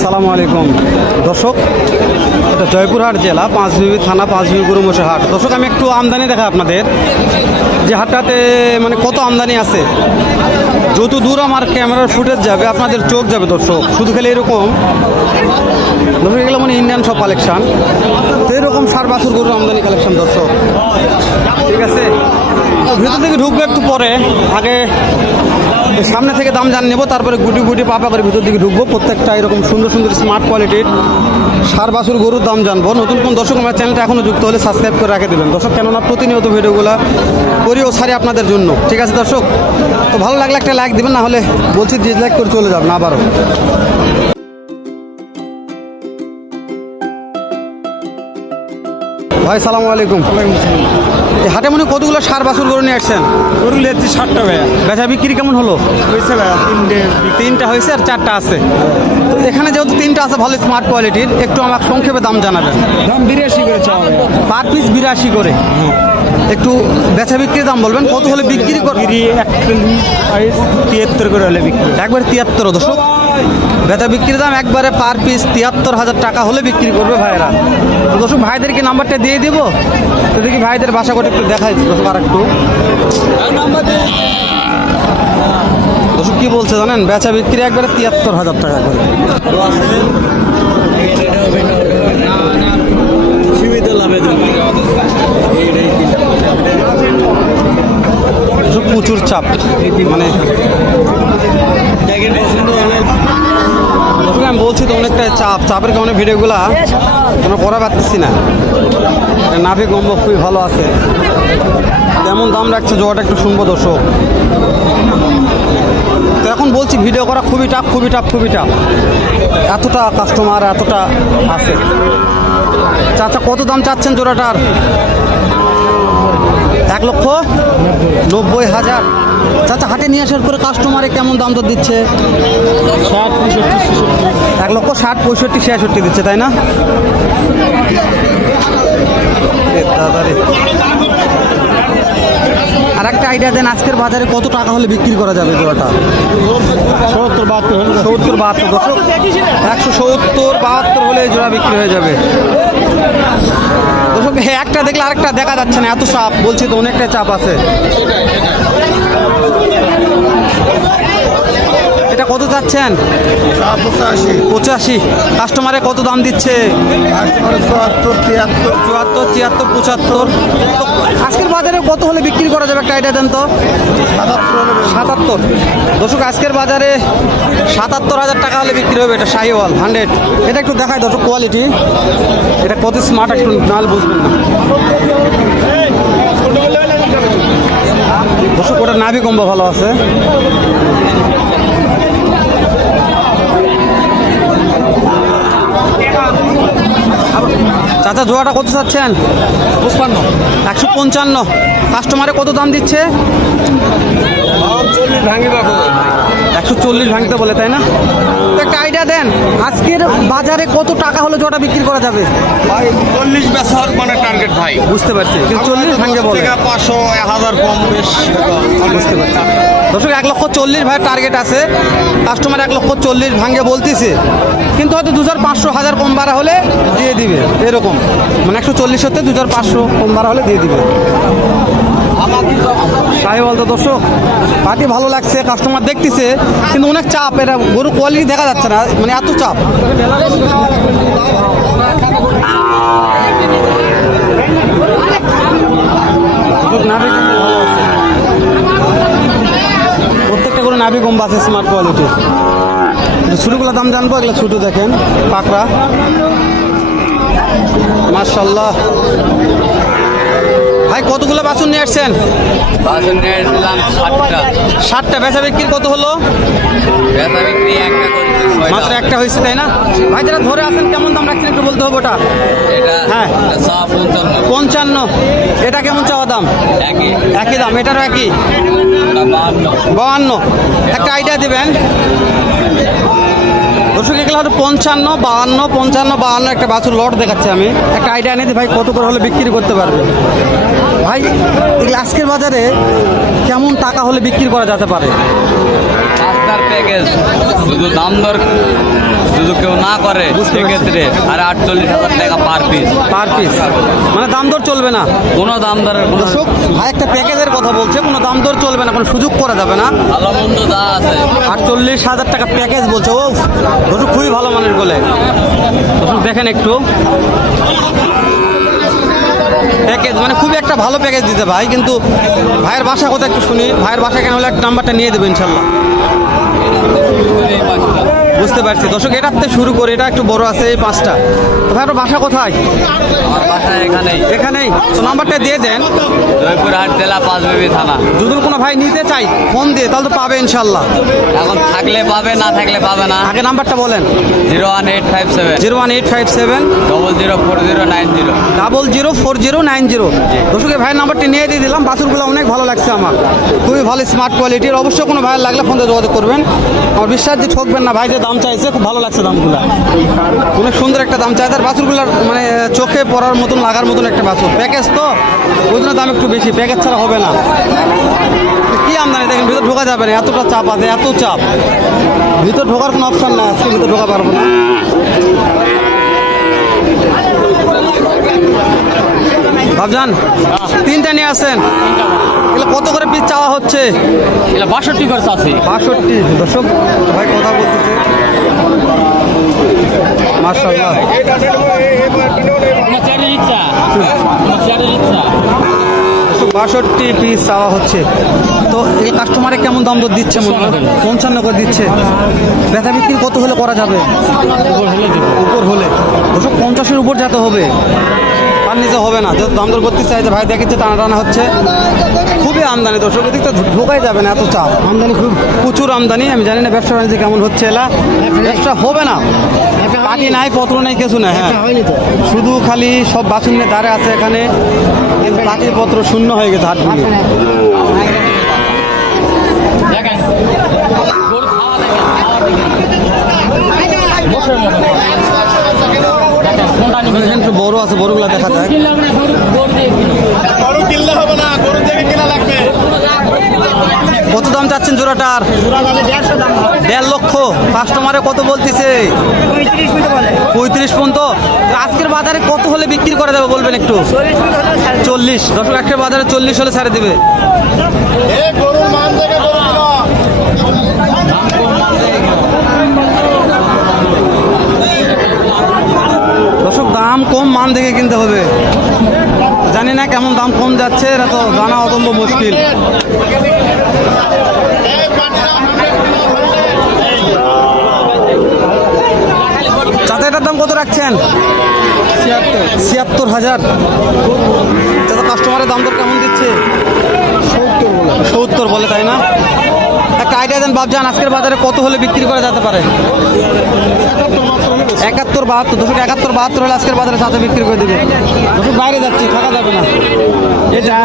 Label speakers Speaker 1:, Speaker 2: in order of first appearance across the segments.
Speaker 1: সালামু আলাইকুম। দর্শক, এটা জয়পুরহাট জেলা, পাঁচবিবি থানা, পাঁচবিবি গুরুমশা হাট। দর্শক, আমি একটু আমদানি দেখা আপনাদের। যে হাটটাতে মানে কত আমদানি আছে? যত দূর আমার ক্যামেরার ফুটেজ যাবে, আপনাদের চোখ যাবে, দর্শক। শুধু খেলে এরকম। দর্শক, এগুলো মানে ইন্ডিয়ান সব কালেকশান তো এরকম সার বাছুর গরুর আমদানি কালেকশান দর্শক। ঠিক আছে? ভিতর থেকে ঢুকবে একটু পরে। আগে সামনে থেকে দাম জান নেব, তারপরে গুটি গুটি পাপা করে ভিতর দিকে ঢুকবো। প্রত্যেকটা এরকম সুন্দর সুন্দর স্মার্ট কোয়ালিটির সার, বাছুর, গরুর দাম জানব। নতুন কোন দর্শক আমার চ্যানেলটা এখনও যুক্ত হলে সাবস্ক্রাইব করে রাখে দেবেন। দর্শক, কেননা প্রতিনিয়ত ভিডিওগুলো করি ও সারি আপনাদের জন্য। ঠিক আছে দর্শক? তো ভালো লাগলে একটা লাইক দিবেন না হলে বলছি ডিসলাইক করে চলে যাবেন আবারও। ভাই, সালামু আলাইকুম। হাটে মনে কতগুলো সার বাছুর গরু নিয়ে আসছেন?
Speaker 2: গরু লেছি ষাটটা ভাইয়া।
Speaker 1: বেচা বিক্রি কেমন হলো?
Speaker 2: হয়েছে ভাইয়া তিনটে
Speaker 1: তিনটা হয়েছে আর চারটা আছে। তো এখানে যেহেতু তিনটা আছে ভালো স্মার্ট কোয়ালিটির একটু আমাকে সংক্ষেপে দাম জানাবেন।
Speaker 2: দাম বিরাশি করে চাওয়া
Speaker 1: পার পিস বিরাশি করে। একটু বেচা বিক্রির দাম বলবেন কত হলে বিক্রি কর
Speaker 2: তিয়াত্তর করে হলে বিক্রি।
Speaker 1: একবার তিয়াত্তর দশক বেচা বিক্রির দাম একবারে পার পিস তিয়াত্তর হাজার টাকা হলে বিক্রি করবে ভাইরা। তো দর্শক, ভাইদেরকে নাম্বারটা দিয়ে দিব। তো দেখি ভাইদের বাসা করে একটু দেখাই। দর্শক, আর একটু। দর্শক, কি বলছে জানেন? বেচা বিক্রি একবারে তিয়াত্তর হাজার টাকা করে। প্রচুর চাপ। মানে বলছি তো অনেকটা চাপ, চাপের কারণে ভিডিওগুলা কোনো করা পারতেছি না। নাভি গম্ব খুবই ভালো আছে। কেমন দাম রাখছে জোয়াটা একটু শুনব দর্শক। তো এখন বলছি, ভিডিও করা খুবই টাফ খুবই টাফ খুবই টাফ এতটা কাস্টমার এতটা আছে। চাচা, কত দাম চাচ্ছেন জোড়াটার? এক লক্ষ নব্বই হাজার। চাচা হাটে নিয়ে আসার পরে কাস্টমারে কেমন দাম দর দিচ্ছে? এক লক্ষ ষাট পঁয়ষট্টি ছিয়াষট্টি দিচ্ছে তাই না? আর একটা আইডিয়া দেন আজকের বাজারে কত টাকা হলে বিক্রি করা যাবে জোড়াটা
Speaker 2: সত্তর বাহাত্তর হলে
Speaker 1: সত্তর বাহাত্তর দশক একশো সত্তর বাহাত্তর হলে জোড়া বিক্রি হয়ে যাবে। দর্শক একটা দেখলে আরেকটা দেখা যাচ্ছে না এত চাপ বলছি তো অনেকটা চাপ আছে। এটা কত চাচ্ছেন?
Speaker 2: পঁচাশি।
Speaker 1: কাস্টমারে কত দাম দিচ্ছে?
Speaker 2: চুয়াত্তর
Speaker 1: ছিয়াত্তর পঁচাত্তর। আজকের বাজারে কত হলে বিক্রি করা যাবে? একটা আইডিয়া দেন তো।
Speaker 2: সাতাত্তর
Speaker 1: দর্শক আজকের বাজারে সাতাত্তর হাজার টাকা হলে বিক্রি হবে এটা শাহিওয়াল হান্ড্রেড এটা একটু দেখায় দর্শক কোয়ালিটি এটা কত স্মার্ট একটু নাল বুঝবেন না। দর্শক ওটা নাভি কম্ব ভালো আছে। চাচা জোয়াটা কত চাচ্ছেন?
Speaker 2: পঁচপান্ন।
Speaker 1: একশো পঞ্চান্ন। কাস্টমারে কত দাম দিচ্ছে? একশো চল্লিশ ভাঙতে বলে তাই না? তো একটা আইডিয়া দেন আজকের বাজারে কত টাকা হলে জোটা বিক্রি করা যাবে?
Speaker 2: ভাই চল্লিশ বেচার মানে টার্গেট ভাই।
Speaker 1: বুঝতে পারছি কিন্তু চল্লিশ ভাঙতে বলে।
Speaker 2: পাঁচশো এক হাজার কম বেশ
Speaker 1: বুঝতে পারছি। দর্শক এক লক্ষ চল্লিশ ভাইয়ের টার্গেট আছে। কাস্টমার এক লক্ষ চল্লিশ ভাঙে বলতেছে। কিন্তু হয়তো দু হাজার পাঁচশো হাজার কম বাড়া হলে দিয়ে দিবে এরকম। মানে একশো চল্লিশ হতে দু হাজার পাঁচশো কম বাড়া হলে দিয়ে দিবে। বলতো, দর্শক পার্টি ভালো লাগছে কাস্টমার দেখতেছে, কিন্তু অনেক চাপ, এটা গরু কোয়ালিটি দেখা যাচ্ছে না মানে এত চাপ। প্রত্যেকটা করে নাভি কম আছে স্মার্ট কোয়ালিটি ছোটোগুলো দাম জানব, এগুলো ছোটো দেখেন, পাকড়া। মার্শাল্লাহ ভাই কতগুলো বাছুর নিয়ে আসছেন?
Speaker 3: বাসন নিয়ে আসলাম সাতটা।
Speaker 1: ষাটটা বেচা বিক্রি কত হলো?
Speaker 3: বেচা বিক্রি একটা
Speaker 1: মাত্র একটা হয়েছে তাই না? ভাই যারা ধরে আছেন কেমন দাম রাখছেন একটু বলতে হবে ওটা? হ্যাঁ।
Speaker 3: পঞ্চান্ন।
Speaker 1: এটা কেমন দাম?
Speaker 3: একই।
Speaker 1: দাম এটারও একই?
Speaker 3: বাহান্ন।
Speaker 1: একটা আইডিয়া দেবেন। দর্শক এগুলো হয়তো পঞ্চান্ন বাহান্ন পঞ্চান্ন বাহান্ন একটা বাছুর লট দেখাচ্ছি আমি। একটা আইডিয়া নিতে দিই ভাই কত করে হলে বিক্রি করতে পারবে? ভাই এগুলো আজকের বাজারে কেমন টাকা হলে বিক্রি করা যেতে পারে?
Speaker 3: প্যাকেজ শুধু দাম দর যদি কেউ না করে সেক্ষেত্রে আর আটচল্লিশ হাজার টাকা পার পিস
Speaker 1: পার পিস মানে দাম দর চলবে না?
Speaker 3: কোনো দাম দরের কোনো
Speaker 1: একটা প্যাকেজের কথা বলছে কোনো দাম দর চলবে না কোনো সুযোগ করা যাবে না।
Speaker 3: ভালো মন্দ যা আছে।
Speaker 1: আটচল্লিশ হাজার টাকা প্যাকেজ বলছে ও দর্শক খুবই ভালো মানের বলে দেখেন একটু। প্যাকেজ মানে খুবই একটা ভালো প্যাকেজ দিতে ভাই কিন্তু ভাইয়ের বাসা কথা একটু শুনি। ভাইয়ের বাসা কেন হলে একটা নাম্বারটা নিয়ে দেবে ইনশাল্লাহ।
Speaker 3: এই পাঁচটা।
Speaker 1: বুঝতে পারছি। দর্শক এটার থেকে শুরু করে এটা একটু বড় আছে এই পাঁচটা ভাই আপনার বাসা কোথায়?
Speaker 3: এখানেই।
Speaker 1: এখানেই। তো নাম্বারটা দিয়ে দেন।
Speaker 3: জয়পুরহাট জেলা পাঁচবিবি থানা।
Speaker 1: যদি কোনো ভাই নিতে চাই ফোন দিয়ে তাহলে তো পাবে ইনশাল্লাহ
Speaker 3: এখন থাকলে পাবে না থাকলে পাবে না।
Speaker 1: আগে নাম্বারটা বলেন।
Speaker 3: Zero one eight five seven.
Speaker 1: Zero one eight five seven.
Speaker 3: Double zero four zero nine zero.
Speaker 1: Double zero four zero nine zero. দর্শকের ভাইয়ের নাম্বারটি নিয়ে দিয়ে দিলাম। বাছুরগুলো অনেক ভালো লাগছে আমার। খুবই ভালো স্মার্ট কোয়ালিটির অবশ্যই কোনো ভাইয়ের লাগলে ফোনে যোগাযোগ করবেন। আমার বিশ্বাস যে ঠকবেন না ভাই যে দাম চাইছে, খুব ভালো লাগছে দামগুলো। অনেক সুন্দর একটা দাম চাই। তার বাছুরগুলোর মানে চোখে পড়ার মতন, লাগার মতন একটা বাছুর। প্যাকেজ তো, ওই জন্য দাম একটু বেশি। প্যাকেজ ছাড়া হবে না। কি আমদানি? দেখেন, ভিতর ঢোকা যাবে না। এতটা চাপ আছে, এত চাপ। ভিতর ঢোকার কোনো অপশন না আজকে ভিতর ঢোকা পারব না। ভাবজান তিনটা নিয়ে আসেন। কত করে পিস চাওয়া হচ্ছে?
Speaker 3: এটা বাষট্টি খরচ আছে
Speaker 1: বাষট্টি। দর্শক ভাই কথা বলতেছে। মার্শাল্লাহ বাষট্টি পিস চাওয়া হচ্ছে। তো এই কাস্টমারে কেমন দাম দর দিচ্ছে মনে হয়? পঞ্চান্ন করে। দিচ্ছে। ব্যথা বিক্রি কত হলে করা যাবে? উপর হলে দুশো পঞ্চাশের উপর যেতে হবে। আর নিচে হবে না। যেহেতু দাম দর করতে চাই যে ভাই দেখেছে টানা টানা হচ্ছে। খুবই আমদানি। দর্শক এদিক তো ঢোকাই যাবে না এত চাপ। আমদানি খুব প্রচুর আমদানি। আমি জানি না ব্যবসা বাণিজ্য কেমন হচ্ছে এলা। ব্যবসা হবে না। পাটি নাই পত্র নাই কিছু না হ্যাঁ। শুধু খালি সব বাসন নিয়ে দাঁড়ে আছে এখানে। পাটি পত্র শূন্য হয়ে গেছে হাট এখানে একটু বড় আছে বড়গুলো দেখা যায়।
Speaker 2: গরু কিনলে হবে না। গরু থেকে কিনা লাগবে।
Speaker 1: কত দাম চাচ্ছেন জোড়াটার দেড় লক্ষ। কাস্টমারে কত বলতেছে? পঁয়ত্রিশ পর্যন্ত। আজকের বাজারে কত হলে বিক্রি করা যাবে বলবেন একটু? চল্লিশ দশক একটা বাজারে চল্লিশ হলে ছাড়ে দেবে।
Speaker 2: গরুর মান থেকে গরু কিনা
Speaker 1: দর্শক, দাম কম, মান দেখে কিনতে হবে। জানি না কেমন দাম কম যাচ্ছে, এটা তো জানা অতম্ব মুশকিল। চাচা এটার দাম কত রাখছেন? ছিয়াত্তর হাজার। কাস্টমারের দাম দর কেমন দিচ্ছে সত্তর বলে তাই না একটা আইডিয়া দেন বাবজান আজকের বাজারে কত হলে বিক্রি করা যেতে পারে? একাত্তর বাহাত্তর দুশো একাত্তর বাহাত্তর হলে আজকের বাজারে সাথে বিক্রি করে দেবে। বাইরে যাচ্ছি, থাকা যাবে না। এটা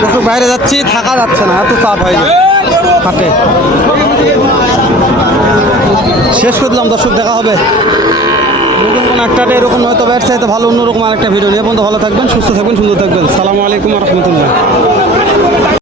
Speaker 1: দুশো বাইরে যাচ্ছি, থাকা যাচ্ছে না, এত চাপ হয় হাটে। শেষ করে দিলাম, দর্শক, দেখা হবে। নতুন কোনো একটা এরকম হয়তো ব্যাট চাইতে ভালো অন্যরকম আরেকটা ভিডিও নিয়ে। বন্ধু, ভালো থাকবেন, সুস্থ থাকবেন, সুন্দর থাকবেন। সালামু আলাইকুম রহমতুল্লাহ।